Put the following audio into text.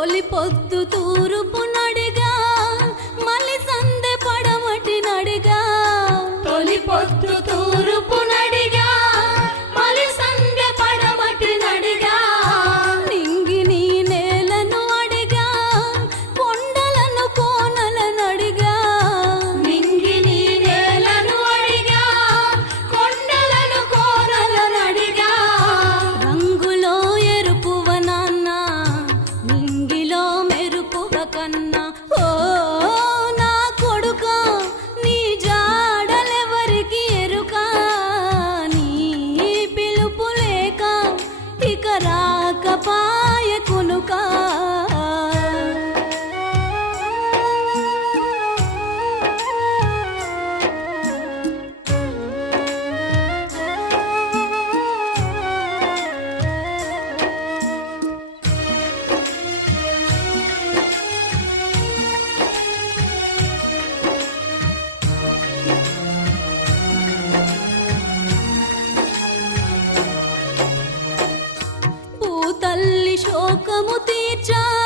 తొలి పొద్దు తూరుపు শোকমতি চা